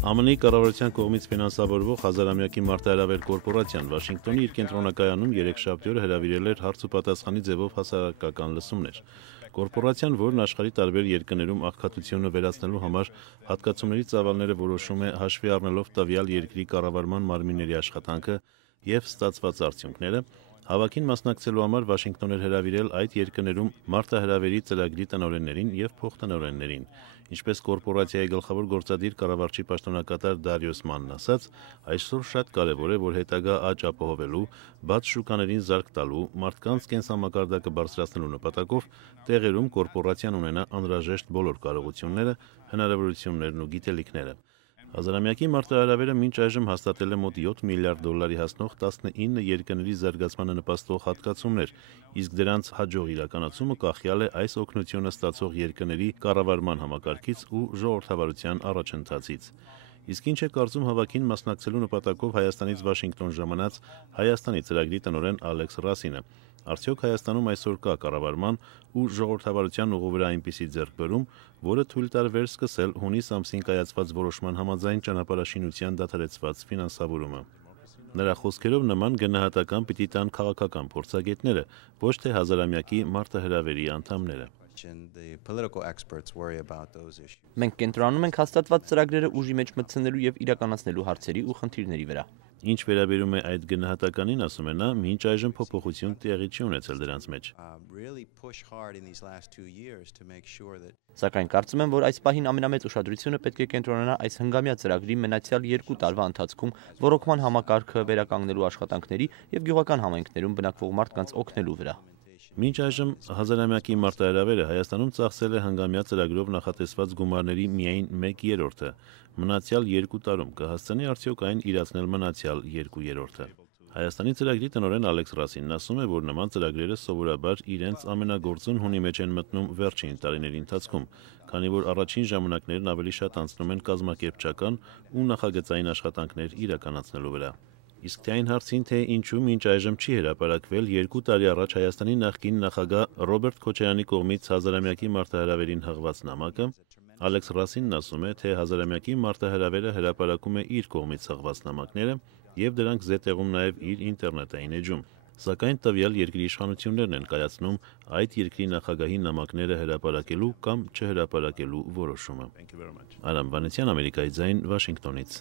ԱՄՆ-ի կառավարության կողմից ֆինանսավորվող հազարամյակի մարտահրավեր կորպորացիան Վաշինգտոնի իր կենտրոնակայանում երեքշաբթի օրը հրավիրել էր հարց ու պատասխանի ձևով հասարակական լսումներ։ Կորպորացիան, որն աշխարհի տարբեր երկրներում աղքատությունը վերացնելու համար հատկացումների ծավալները որոշում է հաշվի առնելով տվյալ երկրի կառավարման մարմինների աշխատանքը և ստացված արդյունքները, հավաքին մասնակցելու համար Վաշինգտոն էր հրավիրել այդ երկրներում մարտահրավերի ծրագրի տնօրեններին և փոխտնօրեններին։ Ինչպես կորպորացիայի գլխավոր գործադիր կառավարչի պաշտոնակատար Դարիոս Մանն ասաց, այսօր շատ կարևոր է, որ հետագա աճ ապահովելու, բաց շուկաներին զարկ տալու, մարդկանց կենսամակարդակը բարձրացնելու նպատակով տեղերում կորպորացիան ունենա անհրաժեշտ բոլոր կարողությունները, հնարավորություններն ու գիտելիքները։ Հազարամյակի մարտահրավերը մինչ այժմ հաստատել է մոտ 7 միլիարդ դոլարի հասնող 19 երկրների զարգացմանը նպաստող հատկացումներ, իսկ դրանց հաջող իրականացումը կախյալ է այս օգնությունը ստացող երկրների կառավարման համակարգից ու ժողովրդավարության առաջընթացից։ Իսկ ինչ է կարծում հավաքին մասնակցելու նպատակով Հայաստանից Վաշինգտոն ժամանած Հայաստանի ծրագրի տնօրեն Ալեքս Ռասինը։ Արդյոք Հայաստանում այսօր կա կառավարման ու ժողովրդավարության ուղու վրա այնպիսի ձեռքբերում, որը թույլ տար վեր սկսել հունիս ամսին կայացված որոշման համաձայն ճանապարհաշինության դադարեցված ֆինանսավորումը։ Նրա խոսքերով նման գնահատական պիտի տան քաղաքական փորձագետները, ոչ թե հազարամյակի մարտահրավերի անդամները։ Մենք կենտրոնանում ենք հաստատված ծրագրերը ուժի մեջ մտցնելու և իրականացնելու հարցերի ու խնդիրների վրա։ Ինչ վերաբերում է այդ գնահատականին, ասում է նա, մինչ այժմ փոփոխություն տեղի չի ունեցել դրանց մեջ։ Սակայն կարծում եմ, որ այս պահին ամենամեծ ուշադրությունը պետք է կենտրոնանա այս հնգամյա ծրագրի մնացյալ 2 տարվա ընթացքում ոռոգման համակարգը վերականգնելու աշխատանքների և գյուղական համայնքներում բնակվող մարդկանց օգնելու վրա։ Մինչ այժմ հազարամյակի մարտահրավերը Հայաստանում ծախսել է հնգամյա ծրագրով նախատեսված գումարների միայն 1/3-ը։ Մնացյալ 2 տարում կհասցնի արդյոք այն իրացնել մնացյալ 2/3-ը։ Հայաստանի ծրագրի տնօրեն Ալեքս Ռասինն ասում է, որ նման ծրագրերը սովորաբար իրենց ամենագործուն հունի մեջ են մտնում վերջին տարիների ընթացքում, քանի որ առաջին ժամանակներն ավելի շատ անցնում են կազմակերպչական ու նախագծային աշխատանքներ իրականացնելու վրա։ Իսկ թե այն հարցին, թե ինչու մինչ այժմ չի հրապարակվել 2 տարի առաջ Հայաստանի նախկին նախագահ Ռոբերտ Քոչարյանի կողմից հազարամյակի մարտահրավերին հղված նամակը, Ալեքս Ռասինն ասում է, թե հազարամյակի մարտահրավերը հրապարակում է իր կողմից հղված նամակները և դրանք զետեղում նաև իր ինտերնետային էջում, սակայն տվյալ երկրի իշխանություններն են կայացնում այդ երկրի նախագահի նամակները հրապարակելու կամ չհրապարակելու որոշումը։ Արամ Վանեցյան, Ամերիկայի ձայն, Վաշինգտոնից։